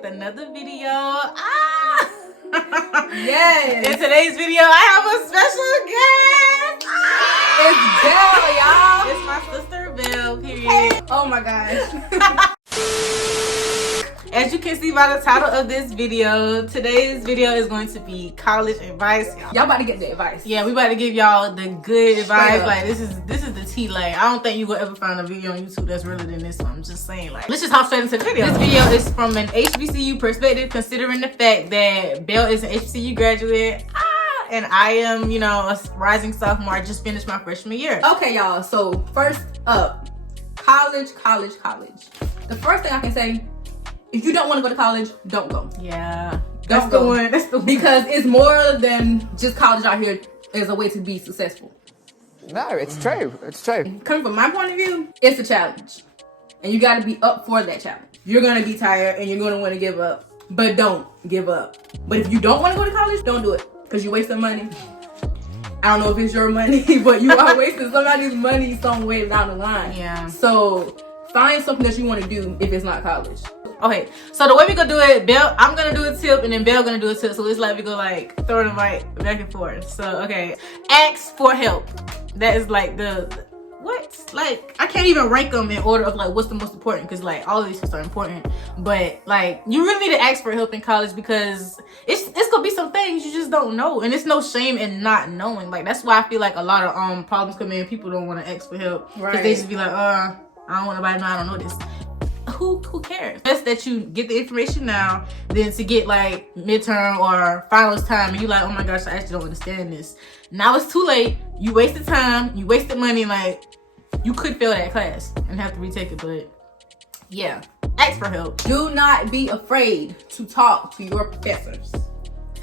with another video. Ah! Yes. In today's video, I have a special guest. It's Belle, y'all. It's my sister Belle, period. Oh my gosh. As you can see by the title of this video, today's video is going to be college advice. Y'all about to get the advice. Yeah, we about to give y'all the good advice. up. Like this is the tea. Like I don't think you will ever find a video on YouTube that's realer than this one. I'm just saying. Like let's just hop straight into the video. This video is from an HBCU perspective, considering the fact that Belle is an HBCU graduate. And I am, you know, a rising sophomore. I just finished my freshman year. Okay, y'all. So first up, college. The first thing I can say, if you don't want to go to college, don't go. Yeah, That's the one. That's the one. Because it's more than just college out here as a way to be successful. No, it's true. It's true. Coming from my point of view, it's a challenge. And you got to be up for that challenge. You're going to be tired and you're going to want to give up. But don't give up. But if you don't want to go to college, don't do it. Because you're wasting money. I don't know if it's your money, but you are wasting somebody's money somewhere down the line. Yeah. So find something that you want to do if it's not college. Okay, so the way we gonna do it, Belle, I'm gonna do a tip and then Belle gonna do a tip. So it's like we go like throw the mic back and forth. So okay, ask for help. That is like the what? Like I can't even rank them in order of like what's the most important, because like all of these things are important. But like you really need to ask for help in college because it's gonna be some things you just don't know, and it's no shame in not knowing. Like that's why I feel like a lot of problems come in. People don't want to ask for help because they just be like, I don't want nobody to know I don't know this. Who cares? Best that you get the information now than to get like midterm or finals time and you like, oh my gosh, I actually don't understand this. Now it's too late. You wasted time, you wasted money. Like you could fail that class and have to retake it. But yeah, ask for help. Do not be afraid to talk to your professors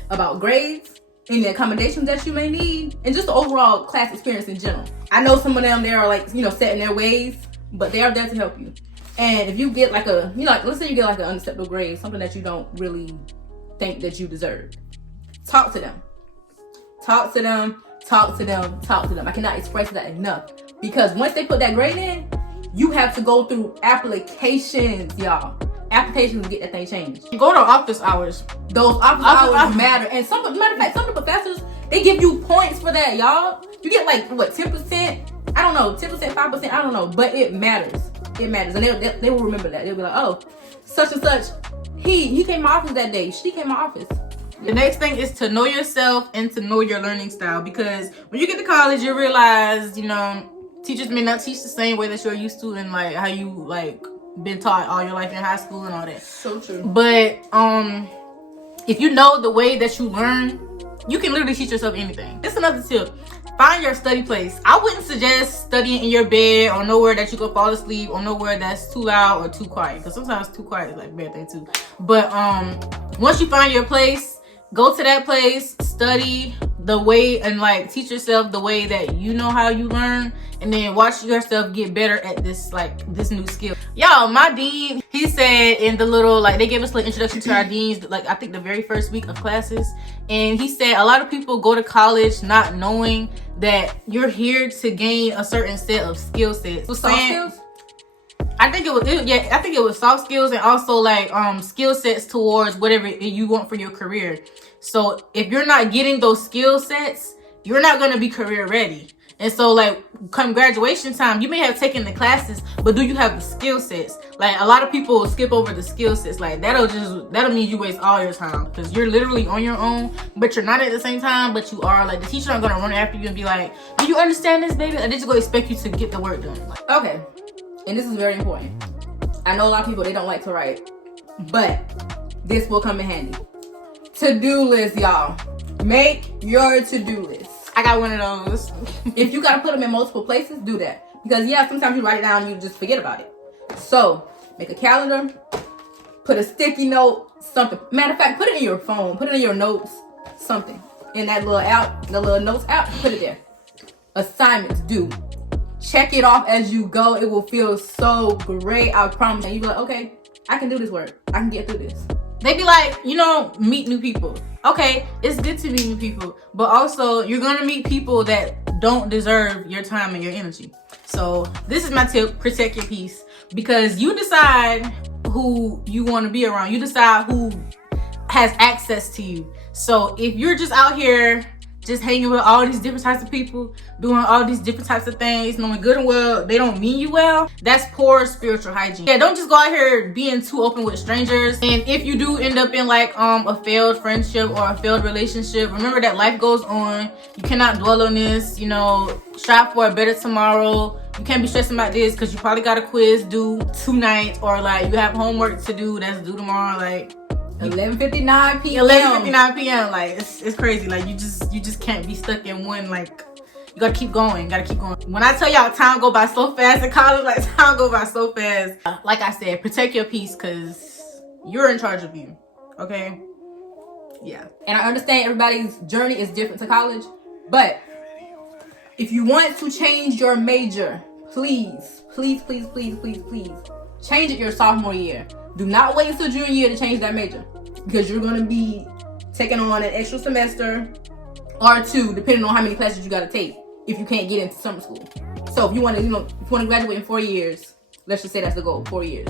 about grades, any accommodations that you may need, and just the overall class experience in general. I know some of them, they are like, you know, set in their ways, but they are there to help you. And if you get like a, you know, like, let's say you get like an unacceptable grade, something that you don't really think that you deserve, talk to them. Talk to them. I cannot express that enough. Because once they put that grade in, you have to go through applications, y'all. Applications to get that thing changed. Go to office hours. Those office hours matter. And matter of fact, some of the professors, they give you points for that, y'all. You get like, what, 10%? I don't know, 10%, 5%, I don't know. But it matters. It matters. And they will remember that. They'll be like, oh, such and such, he came to my office that day. She came to my office. The next thing is to know yourself and to know your learning style, because when you get to college, you realize, you know, teachers may not teach the same way that you're used to and like how you like been taught all your life in high school and all that. So true. But if you know the way that you learn, you can literally teach yourself anything. It's another tip. Find your study place. I wouldn't suggest studying in your bed or nowhere that you go fall asleep or nowhere that's too loud or too quiet, because sometimes too quiet is like a bad thing too. But once you find your place, go to that place, study the way and like teach yourself the way that you know how you learn, and then watch yourself get better at this new skill. Y'all, my dean, he said in the little, like they gave us like introduction to our deans, like I think the very first week of classes, and he said a lot of people go to college not knowing that you're here to gain a certain set of skill sets. Soft skills? I think it was soft skills and also like skill sets towards whatever you want for your career. So if you're not getting those skill sets, you're not going to be career ready. And so like come graduation time, you may have taken the classes, but do you have the skill sets? Like a lot of people skip over the skill sets. Like that'll mean you waste all your time, because you're literally on your own, but you're not at the same time, but you are. Like the teacher not gonna run after you and be like, do you understand this, baby? And they're just gonna expect you to get the work done. Like, okay, and this is very important. I know a lot of people, they don't like to write, but this will come in handy. To-do list, y'all. Make your to-do list. I got one of those. If you gotta put them in multiple places, do that. Because yeah, sometimes you write it down and you just forget about it. So make a calendar, put a sticky note, something. Matter of fact, put it in your phone, put it in your notes, something. In that little app, the little notes app, put it there. Assignments due. Check it off as you go. It will feel so great, I promise. And you be like, okay, I can do this work. I can get through this. They be like, you know, meet new people. Okay, it's good to meet new people, but also you're gonna meet people that don't deserve your time and your energy. So this is my tip: protect your peace, because you decide who you want to be around. You decide who has access to you. So if you're just out here just hanging with all these different types of people, doing all these different types of things, knowing good and well they don't mean you well, that's poor spiritual hygiene. Yeah, don't just go out here being too open with strangers. And if you do end up in like a failed friendship or a failed relationship, remember that life goes on. You cannot dwell on this. You know, strive for a better tomorrow. You can't be stressing about this because you probably got a quiz due tonight, or like you have homework to do that's due tomorrow. Like 11:59 p.m. 11:59 p.m. Like it's crazy. Like you just can't be stuck in one. Like you gotta keep going. When I tell y'all time go by so fast in college, like time go by so fast. Like I said, protect your peace because you're in charge of you. Okay. Yeah. And I understand everybody's journey is different to college, but if you want to change your major, please change it your sophomore year. Do not wait until junior year to change that major, because you're going to be taking on an extra semester or two, depending on how many classes you got to take if you can't get into summer school. So if you want to, graduate in 4 years, let's just say that's the goal, 4 years.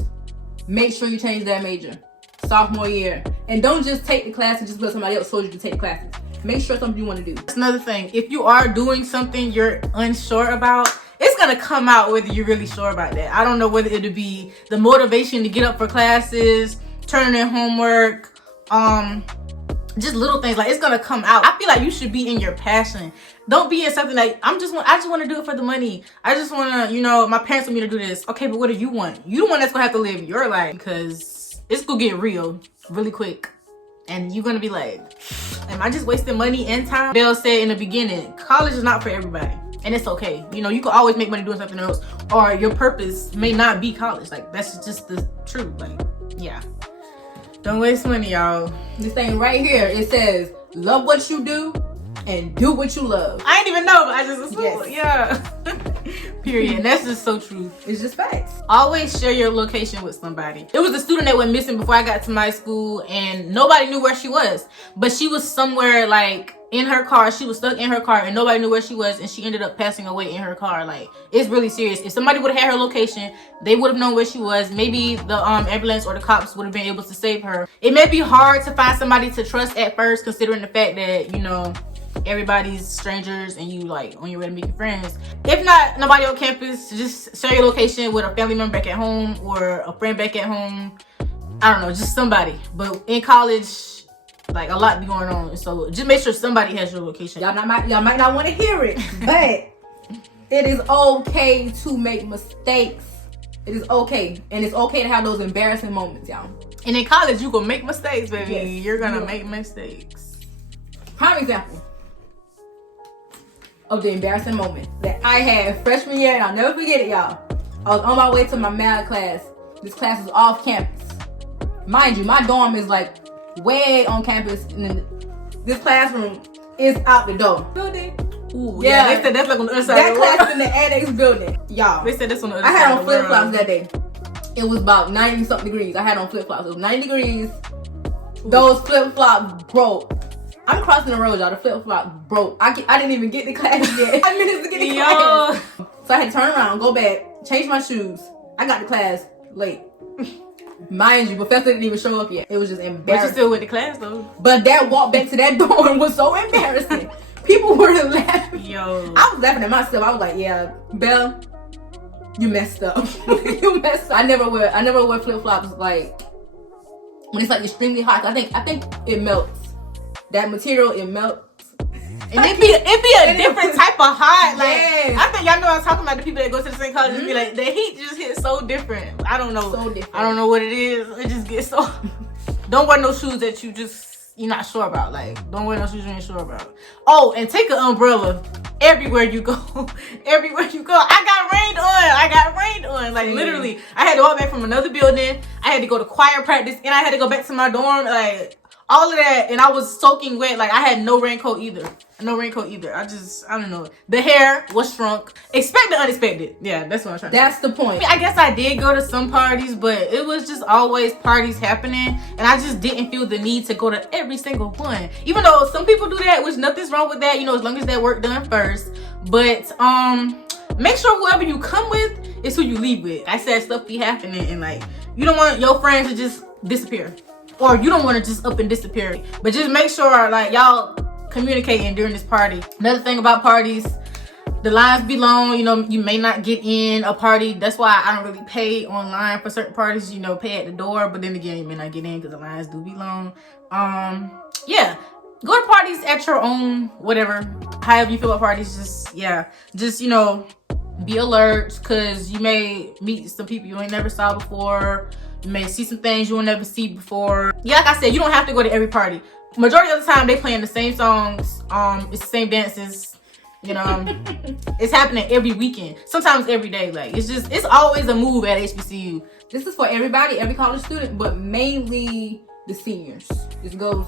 Make sure you change that major sophomore year, and don't just take the classes just because somebody else told you to take the classes. Make sure something you want to do. That's another thing. If you are doing something you're unsure about, it's gonna come out whether you're really sure about that. I don't know whether it'll be the motivation to get up for classes, turning in homework, just little things. Like, it's gonna come out. I feel like you should be in your passion. Don't be in something like, I just want to do it for the money. I just want to, my parents want me to do this. Okay, but what do you want? You the one that's gonna have to live your life, because it's gonna get real really quick. And you're gonna be like, am I just wasting money and time? Belle said in the beginning, college is not for everybody. And it's okay. You can always make money doing something else, or your purpose may not be college. Like, that's just the truth. Like, yeah. Don't waste money, y'all. This thing right here, it says, love what you do and do what you love. I didn't even know, but I just assumed. Yes. Yeah. Period. And that's just so true. It's just facts. Always share your location with somebody. It was a student that went missing before I got to my school, and nobody knew where she was. But she was somewhere, like, in her car. She was stuck in her car, and nobody knew where she was, and she ended up passing away in her car. Like, it's really serious. If somebody would have had her location, they would have known where she was. Maybe the ambulance or the cops would have been able to save her. It may be hard to find somebody to trust at first, considering the fact that, everybody's strangers and you like on your way to make friends. If not nobody on campus, just share your location with a family member back at home or a friend back at home. I don't know, just somebody. But in college, like, a lot be going on, so just make sure somebody has your location. Y'all might not want to hear it, but it is okay to make mistakes. It is okay, and it's okay to have those embarrassing moments, y'all. And in college, you gonna make mistakes, baby. Yes, You're gonna make mistakes. Prime example of the embarrassing moment that I had freshman year, and I'll never forget it, y'all. I was on my way to my math class. This class was off campus. Mind you, my dorm is like way on campus, and then this classroom is out the door. Building. Ooh, yeah, they said that's like on the other side that of the world. class in the annex building, y'all. They said that's on the other I side had of on the world. flip flops that day. It was about 90 something degrees. I had on flip flops. It was 90 degrees. Those flip flops broke. I'm crossing the road, y'all. The flip flop broke. I didn't even get to class yet. 5 minutes to get to class. So I had to turn around, go back, change my shoes. I got to class late. Mind you, professor didn't even show up yet. It was just embarrassing. But you still went to class though. But that walk back to that dorm was so embarrassing. People were laughing. Yo. I was laughing at myself. I was like, yeah, Belle, you messed up. You messed up. I never wear flip flops like when it's like extremely hot. I think it melts. That material, it melts. And it be a different type of hot. Like, yes. I think y'all know I'm talking about the people that go to the same college and be like, the heat just hits so different. I don't know. So different. I don't know what it is. It just gets so. Don't wear no shoes that you're not sure about. Like, don't wear no shoes you ain't sure about. Oh, and take an umbrella everywhere you go. Everywhere you go. I got rained on. Like, literally, I had to walk back from another building. I had to go to choir practice, and I had to go back to my dorm. Like, all of that, and I was soaking wet. Like, I had no raincoat either. I don't know. The hair was shrunk. Expect the unexpected. Yeah, that's what I'm trying to say. That's the point. I guess I did go to some parties, but it was just always parties happening, and I just didn't feel the need to go to every single one. Even though some people do that, which nothing's wrong with that, as long as that work done first. But make sure whoever you come with it's who you leave with. I said stuff be happening, and like you don't want your friends to just disappear, or you don't want to just up and disappear. But just make sure like y'all communicating during this party. Another thing about parties, the lines be long. You know, you may not get in a party. That's why I don't really pay online for certain parties. You know, pay at the door, but then again, you may not get in because the lines do be long. Yeah, go to parties at your own, whatever, however you feel about parties. Just you know, be alert, because you may meet some people you ain't never saw before. You may see some things you will never see before. Yeah, like I said, you don't have to go to every party. Majority of the time they playing the same songs, it's the same dances, you know. It's happening every weekend, sometimes every day. Like it's always a move at HBCU. This is for everybody, every college student, but mainly the seniors. This goes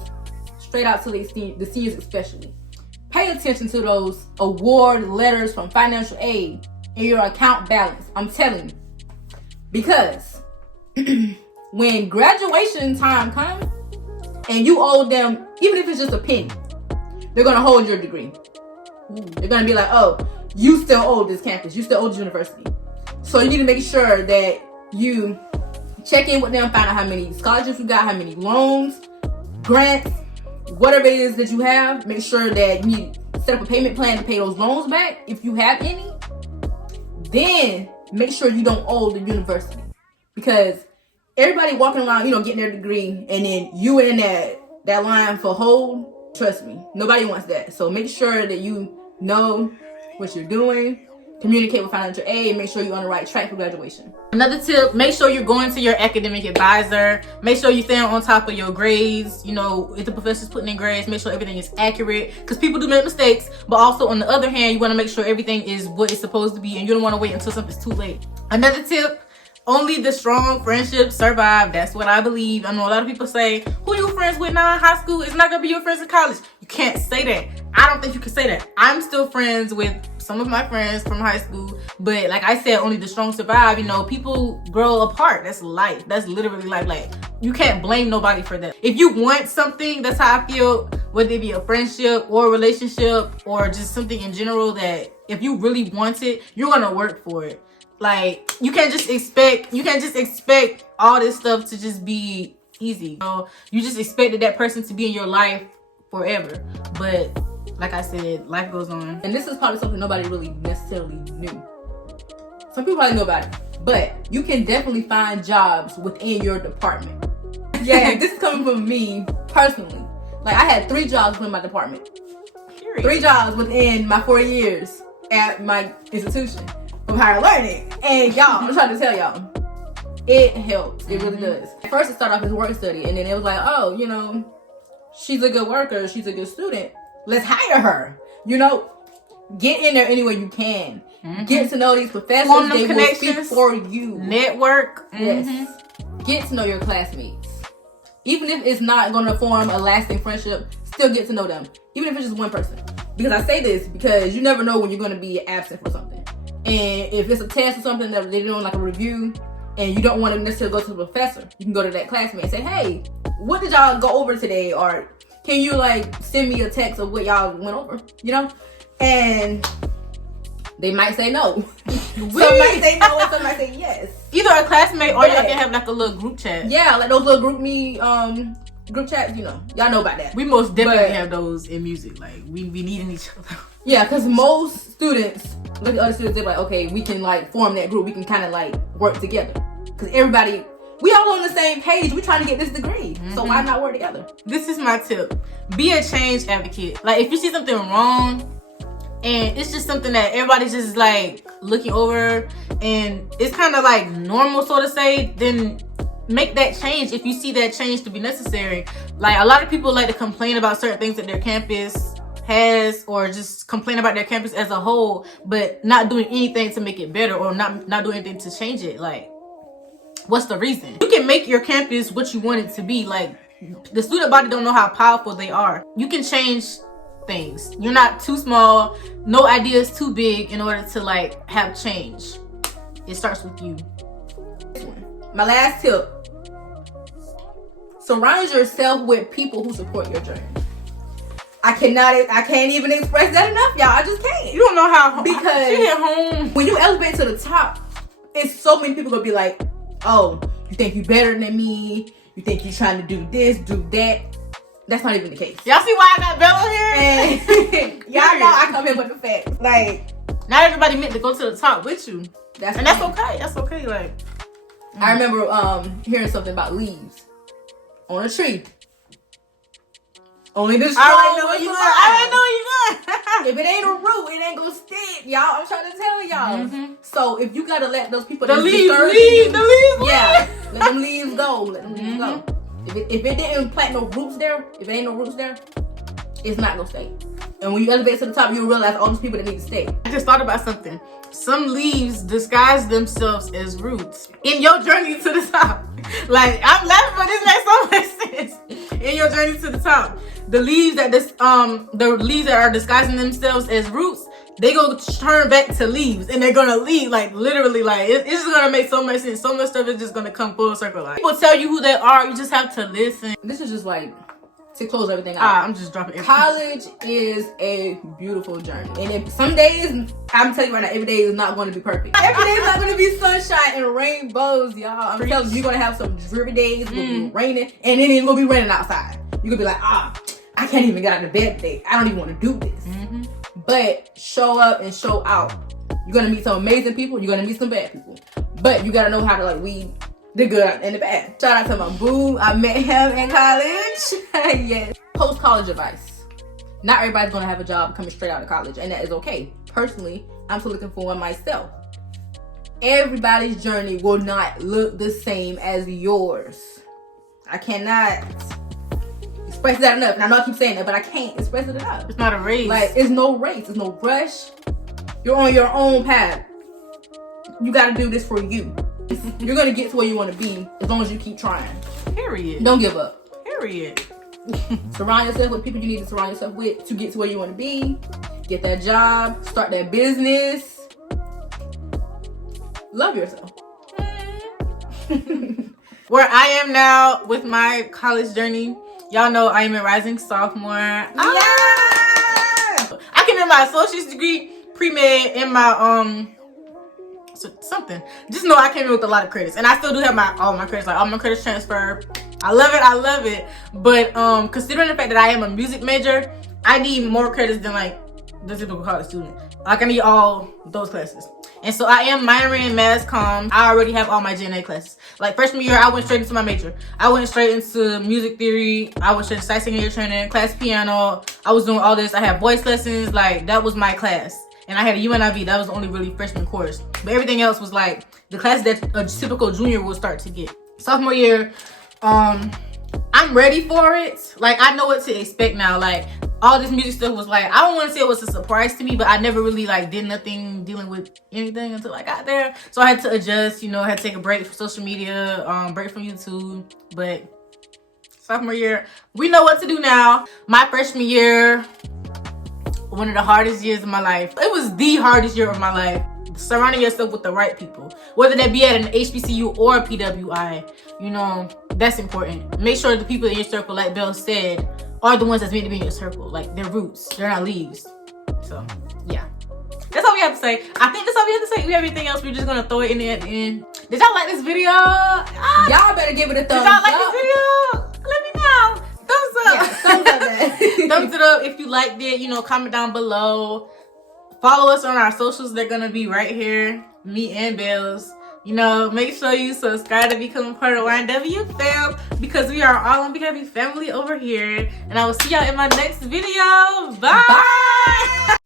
straight out to the seniors especially. Pay attention to those award letters from financial aid in your account balance. I'm telling you, because when graduation time comes and you owe them, even if it's just a penny, they're gonna hold your degree. They're gonna be like, oh, you still owe this campus, you still owe this university. So you need to make sure that you check in with them, find out how many scholarships you got, how many loans, grants, whatever it is that you have. Make sure that you set up a payment plan to pay those loans back if you have any. Then make sure you don't owe the university, because everybody walking around, you know, getting their degree, and then you in that line for hold. Trust me, nobody wants that. So make sure that you know what you're doing. Communicate with financial aid. Make sure you're on the right track for graduation. Another tip, make sure you're going to your academic advisor. Make sure you stay on top of your grades. You know, if the professor's putting in grades, make sure everything is accurate, because people do make mistakes. But also on the other hand, you want to make sure everything is what it's supposed to be, and you don't want to wait until something's too late. Another tip, only the strong friendships survive. That's what I believe. I know a lot of people say, who you friends with now in high school is not gonna be your friends in college. You can't say that. I don't think you can say that. I'm still friends with some of my friends from high school, but like I said, only the strong survive. You know, people grow apart. That's life. That's literally life. Like, you can't blame nobody for that. If you want something, that's how I feel, whether it be a friendship or a relationship or just something in general, that if you really want it, you're gonna work for it. Like, you can't just expect all this stuff to just be easy. You know, you just expected that person to be in your life forever. But like I said, life goes on. And this is probably something nobody really necessarily knew. Some people probably know about it, but you can definitely find jobs within your department. Yeah, this is coming from me personally. Like, I had 3 jobs within my department. Period. 3 jobs within my 4 years at my institution of higher learning. And y'all, I'm trying to tell y'all, it helps. It really does. At first, it started off as work study, and then it was like, oh, you know, she's a good worker, she's a good student, let's hire her. You know, get in there any way you can. Get to know these professors. They will speak for you. Network. Yes. Get to know your classmates. Even if it's not going to form a lasting friendship, still get to know them. Even if it's just one person. Because I say this because you never know when you're going to be absent for something. And if it's a test or something that they're doing like a review, and you don't want to necessarily go to the professor, you can go to that classmate and say, hey, what did y'all go over today? Or can you like send me a text of what y'all went over? You know? And they might say no. Some might say no and some might say yes. Either a classmate or y'all can have like a little group chat. Yeah, like those little group chats, you know. Y'all know about that. We most definitely have those in music. Like, we needing each other. Yeah, because most students, look at other students, they're like, okay, we can like form that group. We can kind of like work together. Because everybody, we all on the same page. We trying to get this degree. So why not work together? This is my tip. Be a change advocate. Like, if you see something wrong, and it's just something that everybody's just like looking over, and it's kind of like normal, so to say, then make that change if you see that change to be necessary. Like, a lot of people like to complain about certain things that their campus has, or just complain about their campus as a whole, but not doing anything to make it better, or not doing anything to change it. Like, what's the reason? You can make your campus what you want it to be. Like, the student body don't know how powerful they are. You can change things. You're not too small. No idea is too big in order to like have change. It starts with you. My last tip: surround yourself with people who support your journey. I can't even express that enough, y'all. I just can't. You don't know how, because she at home. When you elevate to the top, it's so many people gonna be like, oh, you think you better than me? You think you trying to do this, do that? That's not even the case. Y'all see why I got Bella here? And y'all know I come in with the facts. Like, not everybody meant to go to the top with you. that's okay. That's okay. Like, I remember hearing something about leaves on a tree. Only the strong will survive. I know you good. If it ain't a root, it ain't gonna stick, y'all. I'm trying to tell y'all. So if you gotta let those people The that's leaves, discouraging you, yeah, let them leaves go. Let them leaves go. If it didn't plant no roots there, if it ain't no roots there, it's not gonna stay. And when you elevate to the top, you'll realize all those people that need to stay. I just thought about something. Some leaves disguise themselves as roots in your journey to the top. Like, I'm laughing, but this makes so much sense. In your journey to the top, the leaves that are disguising themselves as roots, they go turn back to leaves, and they're gonna leave. Like, literally, like it's just gonna make so much sense. So much stuff is just gonna come full circle. Like, people tell you who they are, you just have to listen. This is just like to close everything out. I'm just dropping everything. College is a beautiful journey, and if some days, I'm telling you right now, every day is not going to be perfect. Every day is not going to be sunshine and rainbows, y'all. I'm telling you, you're gonna have some dreary days. It's gonna be raining, and then it's gonna be raining outside. You're gonna be like, I can't even get out of bed today. I don't even want to do this. But show up and show out. You're gonna meet some amazing people. You're gonna meet some bad people, but you gotta know how to like weed the good and the bad. Shout out to my boo. I met him in college. Yes. Post-college advice. Not everybody's gonna have a job coming straight out of college, and that is okay. Personally, I'm still looking for one myself. Everybody's journey will not look the same as yours. I cannot express that enough. And I know I keep saying that, but I can't express it enough. It's not a race. Like, it's no race. It's no rush. You're on your own path. You gotta do this for you. You're gonna get to where you want to be as long as you keep trying. Period. Don't give up. Period. Surround yourself with people you need to surround yourself with to get to where you want to be. Get that job. Start that business. Love yourself. Where I am now with my college journey, y'all know I am a rising sophomore. Yeah! I can get my associate's degree, pre-med, and my something. Just know I came in with a lot of credits, and I still do have all my credits. Like, all my credits transfer. I love it. But considering the fact that I am a music major, I need more credits than like the typical college student. Like, I need all those classes. And so I am minoring in mass comm. I already have all my GNA classes. Like, freshman year, I went straight into my major. I went straight into music theory. I went straight to sight singing training, class piano. I was doing all this. I had voice lessons. Like, that was my class. And I had a UNIV. That was the only really freshman course. But everything else was like the class that a typical junior will start to get. Sophomore year, I'm ready for it. Like, I know what to expect now. Like, all this music stuff was like, I don't want to say it was a surprise to me, but I never really like did nothing dealing with anything until I got there. So I had to adjust, you know, I had to take a break from social media, break from YouTube. But sophomore year, we know what to do now. My freshman year, one of the hardest years of my life. It was the hardest year of my life. Surrounding yourself with the right people, whether that be at an HBCU or a PWI, you know, that's important. Make sure the people in your circle, like Bill said, are the ones that's meant to be in your circle. Like, they're roots, they're not leaves. So yeah, that's all we have to say. I think that's all we have to say. We have anything else, we're just gonna throw it in there at the end. Did y'all like this video? Y'all better give it a thumbs Did up. y'all like this video? Let me know. Thumbs up. Yeah, thumbs up that. Thumbs it up if you liked it. You know, comment down below. Follow us on our socials. They're gonna be right here. Me and Bells. You know, make sure you subscribe to become a part of YNW fam, because we are all gonna be happy family over here. And I will see y'all in my next video. Bye. Bye.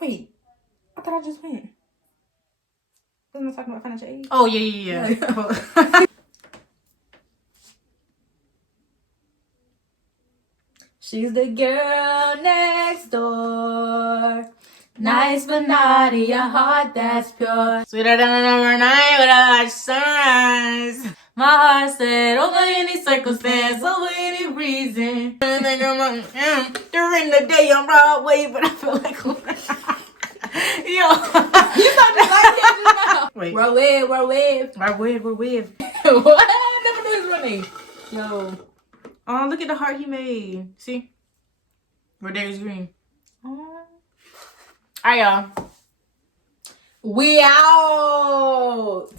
Wait, I thought I just went. Wasn't I talking about financial aid? Oh yeah. She's the girl next door. Nice but naughty, a heart that's pure. Sweeter than a number 9 with a large sunrise. My heart said, over any circumstance, over any reason. I think I'm during the day on Broadway, but I feel like yo. You sounded like him just now. Wait. We're with. What? I never knew his real name. No. Oh, look at the heart he made. See? Where there's green. Oh. Alright, y'all. We out.